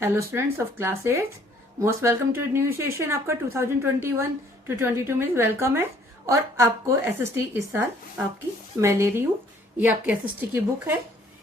Hello students of class 8, most welcome to new session. आपका 2021 to 22 में welcome है। और आपको एसएसटी इस साल आपकी मैं ले रही हूँ। ये आपकी एसएसटी की बुक है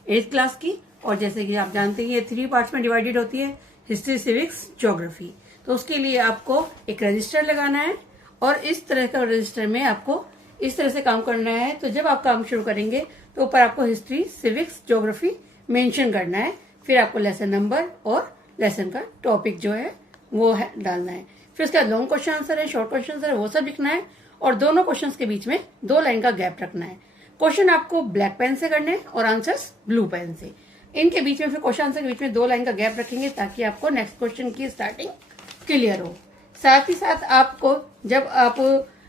8th क्लास की। और जैसे कि आप जानते हैं ये 3 पार्ट्स में डिवाइडेड होती है, हिस्ट्री, सिविक्स, ज्योग्राफी। तो उसके लिए आपको एक रजिस्टर लगाना है और इस तरह का रजिस्टर में आपको इस तरह से काम करना है। तो जब आप काम शुरू करेंगे तो ऊपर आपको हिस्ट्री, सिविक्स, ज्योग्राफी मेंशन करना है। फिर आपको लेसन नंबर और लेसन का टॉपिक जो है वो है डालना है। फिर उसके बाद लॉन्ग क्वेश्चन आंसर है, शॉर्ट क्वेश्चन आंसर है, वो सब लिखना है। और दोनों क्वेश्चंस के बीच में 2 लाइन का गैप रखना है। क्वेश्चन आपको ब्लैक पेन से करने हैं और आंसर्स ब्लू पेन से। इनके बीच में फिर क्वेश्चन आंसर के बीच में 2 लाइन का गैप रखेंगे ताकि आपको नेक्स्ट क्वेश्चन की स्टार्टिंग क्लियर हो। साथ ही साथ आपको जब आप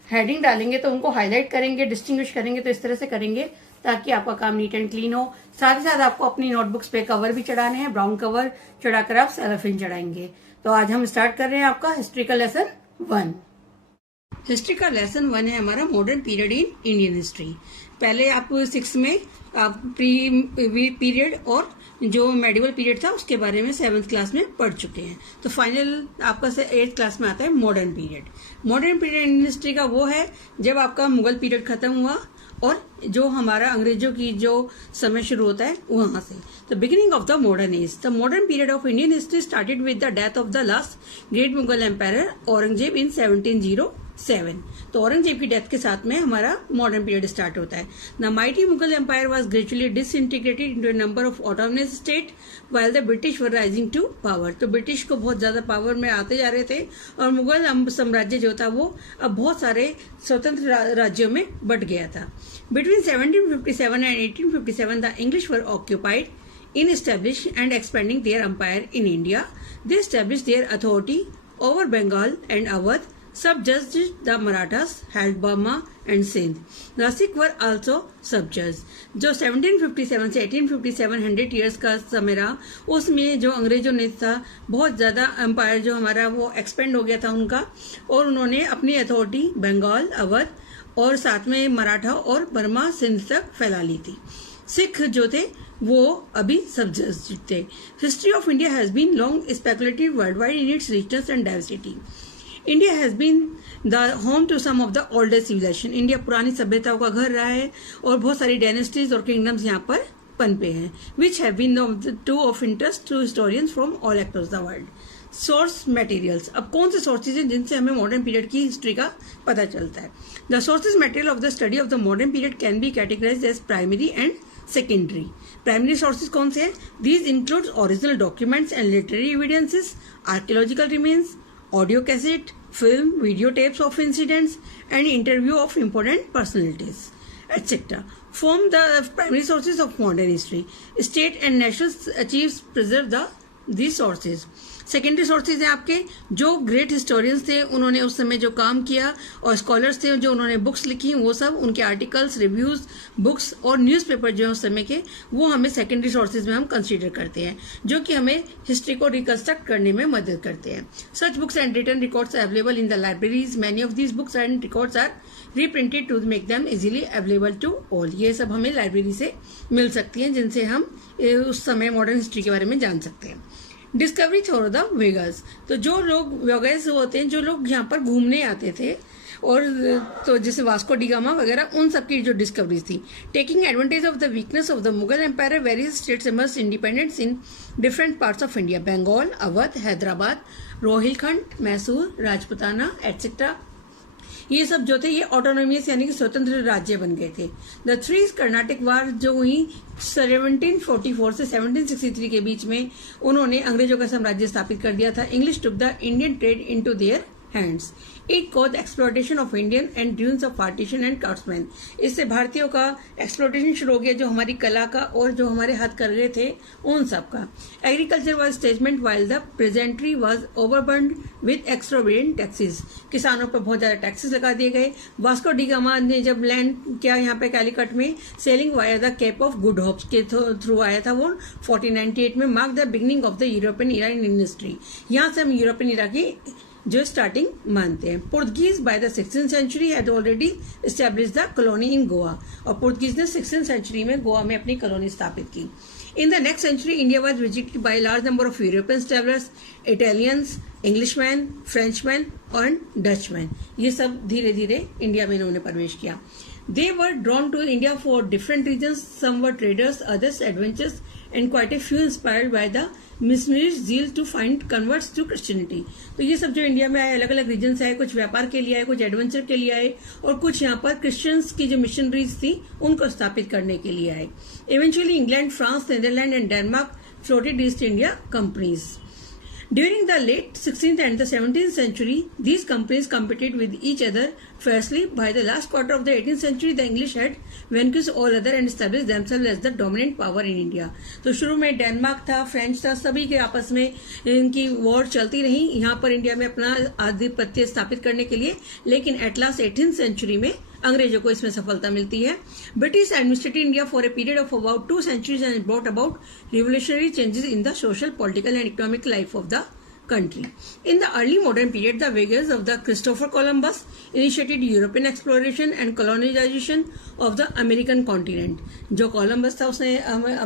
हेडिंग डालेंगे तो उनको हाईलाइट करेंगे, डिस्टिंग्विश करेंगे। तो इस तरह से करेंगे ताकि आपका काम नीट एंड क्लीन हो। साथ ही साथ आपको अपनी नोटबुक्स पे कवर भी चढ़ाने हैं। ब्राउन कवर चढ़ाकर आप सेलोफेन चढ़ाएंगे। तो आज हम स्टार्ट कर रहे हैं आपका हिस्ट्री का लेसन 1। हिस्ट्री का लेसन 1 है हमारा modern period in Indian history. पहले आप 6 में आप प्री पीरियड और जो मेडिवल पीरियड था उसके बारे में 7th क्लास में पढ़ चुके हैं। तो फाइनल आपका 8th क्लास में आता है modern period. Modern period in history का वो है जब आपका मुगल पीरियड खत्म हुआ और जो हमारा अंग्रेजों की जो समय शुरू होता है वहां से। The beginning of the modern age. The modern period of Indian history started with the death of the last great Mughal empire Aurangzeb in 1707। तो औरंगजेब की डेथ के साथ में हमारा मॉडर्न पीरियड स्टार्ट होता है। The mighty Mughal empire was gradually disintegrated into a number of autonomous state while the British were rising to power. तो British को बहुत ज्यादा पावर में आते जा रहे थे और मुगल साम्राज्य जो था वो अब बहुत सारे स्वतंत्र राज्यों में बट गया था। Between 1757 and 1857, the English were occupied in establishing and expanding their empire in India. They established their authority over Bengal and Awadh, subjugated the Marathas, held Burma and Sindh. The Sikh were also subjugated. जो 1757 से 1857 100 years का समय रहा, उसमें जो अंग्रेजों ने था बहुत ज़्यादा एम्पायर जो हमारा वो एक्सपेंड हो गया था उनका। और उन्होंने अपनी अथॉरिटी बंगाल, अवध और साथ में मराठा और बर्मा, सिंध तक फैला ली थी। सिख जो थे वो अभी सब्जेक्ट थे। History of India has been long speculated world wide in its richness and diversity. India has been the home to some of the oldest civilisation. India पुरानी सभ्यताओं का घर रहा है और बहुत सारी डायनेस्टीज और किंगडम्स यहाँ पर पनपे हैं। Which have been the two of interest to historians from all across the world. Source materials. अब कौन से सोर्सेज हैं जिनसे हमें मॉडर्न पीरियड की हिस्ट्री का पता चलता है। The sources material of the study of the modern period can be categorised as primary and secondary. Primary sources कौन से हैं? These includes original documents and literary evidences, archaeological remains, audio cassette, film, video tapes of incidents and interview of important personalities et cetera form the primary sources of modern history. State and national achieves preserve these sources. Secondary sources हैं आपके जो great historians थे, उन्होंने उस समय जो काम किया, और स्कॉलर्स थे जो उन्होंने बुक्स लिखी, वो सब उनके आर्टिकल्स, रिव्यूज, बुक्स और न्यूज़पेपर जो है उस समय के, वो हमें सेकेंडरी सोर्सेज में हम कंसीडर करते हैं, जो कि हमें हिस्ट्री को रिकंस्ट्रक्ट करने में मदद करते हैं। Such books and written records are available in the libraries. Many of these books and records are reprinted to make them easily available to all. ये सब हमें लाइब्रेरी से मिल सकती हैं जिनसे हम उस समय मॉडर्न हिस्ट्री के बारे में जान सकते हैं। Discovery through the voyagers. तो जो लोग वेगर्स होते हैं, जो लोग यहाँ पर घूमने आते थे, और तो जैसे वास्को डी गामा वगैरह, उन सब की जो डिस्कवरीज थी। Taking advantage of the weakness of the Mughal empire, various states emerged independence in different parts of India. Bengal, Awadh, Hyderabad, Rohilkhand, Mysore, Rajputana et cetera, ये सब जो थे ये ऑटोनोमियस यानी कि स्वतंत्र राज्य बन गए थे। द 3 कर्नाटिक वार जो हुई 1744 से 1763 के बीच में, उन्होंने अंग्रेजों का साम्राज्य स्थापित कर दिया था। English took the Indian trade into their hands. It cause exploitation of Indian and dunes of partition and craftsman. इससे भारतीयों का एक्सप्लोटेशन शुरू हो गया, जो हमारी कला का और जो हमारे हथकरघे थे उन सब का। Agriculture was stagnant while the peasantry was overburdened with extravagant taxes. किसानों पर बहुत ज्यादा टैक्सेस लगा दिए गए। वास्को डी गामा ने जब लैंड किया यहाँ पे कैलिकट में, sailing via the Cape of Good Hopes के थ्रू आया था वो 1498 में। Mark the beginning of the European era in industry. यहाँ से हम यूरोपियन इरा की जो स्टार्टिंग मानते हैं। Portuguese by the 16th century had already established the colony in Goa. और पुर्तगीज ने 16th सेंचुरी में गोवा में अपनी कॉलोनी स्थापित की। In the next century, India was visited by a large number of European travelers, Italians, Englishmen, Frenchmen and Dutchmen. ये सब धीरे धीरे इंडिया में इन्होंने प्रवेश किया. They were drawn to India for different reasons. Some were traders, others adventurers, and quite a few inspired by the missionaries' zeal to find converts to Christianity. तो ये सब जो इंडिया में आए अलग अलग रीजन से आए, कुछ व्यापार के लिए आए, कुछ एडवेंचर के लिए आए और कुछ यहाँ पर क्रिश्चियंस की जो मिशनरीज थी उनको स्थापित करने के लिए आए. Eventually England, France, Netherlands and Denmark floated East India companies. During the late 16th and the 17th century, these companies competed with each other fiercely. By the last quarter of the 18th century, the English had vanquished all other and established themselves as the dominant power in India. तो शुरू में Denmark था, French था, सभी के आपस में इनकी वॉर चलती रही यहाँ पर इंडिया में अपना आधिपत्य स्थापित करने के लिए. लेकिन एट लास्ट 18th सेंचुरी में अंग्रेजों को इसमें सफलता मिलती है. British administrated India for a period of about 2 centuries and brought about revolutionary changes in the social, political and economic life of the country. In the early modern period, the voyages of the Christopher Columbus initiated European exploration and colonization of the American continent. जो Columbus था उसने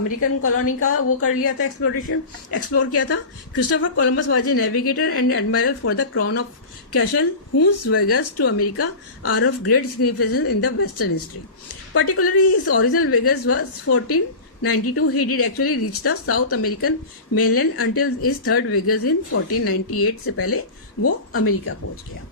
American colony का वो कर लिया था, explore किया था. Christopher Columbus was a navigator and admiral for the crown of castle whose voyages to America are of great significance in the Western history. Particularly, his original voyage was 1492. He did actually reach the South American mainland until his third voyage in 1498. से पहले वो America पहुंच गया.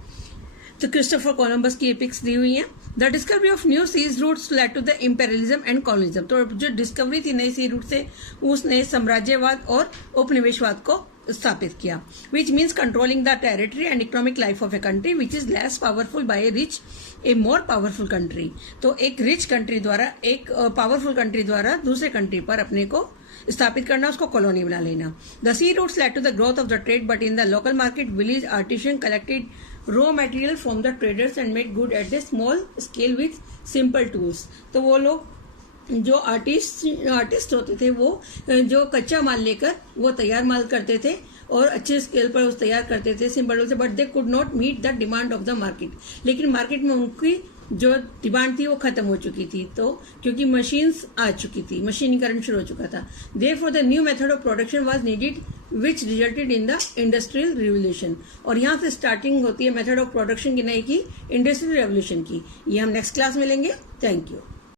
तो Christopher Columbus की epics दी हुई हैं. The discovery of new seas routes led to the imperialism and colonialism. तो जो डिस्कवरी थी नई सी रूट से उसने साम्राज्यवाद और उपनिवेशवाद को स्थापित किया. Which means controlling the territory and economic life of a country which is less powerful by a rich a more powerful country. तो एक रिच कंट्री द्वारा, एक पावरफुल कंट्री द्वारा दूसरे कंट्री पर अपने को स्थापित करना, उसको कॉलोनी बना लेना. The sea routes led to the growth of the trade but in the local market village artisan collected raw material from the traders and made good at the small scale with simple tools. तो वो लोग जो artist होते थे वो जो कच्चा माल लेकर वो तैयार माल करते थे और अच्छे स्केल पर उस तैयार करते थे सिंपल से. But they could not meet the demand of the market. लेकिन मार्केट में उनकी जो डिमांड थी वो खत्म हो चुकी थी. तो क्योंकि मशीन्स आ चुकी थी, मशीनीकरण शुरू हो चुका था. Therefore the new method of production was needed which resulted in the industrial revolution. और यहाँ से स्टार्टिंग होती है मेथड ऑफ प्रोडक्शन की नई की इंडस्ट्रियल रेवोल्यूशन की. ये हम नेक्स्ट क्लास में लेंगे. Thank you.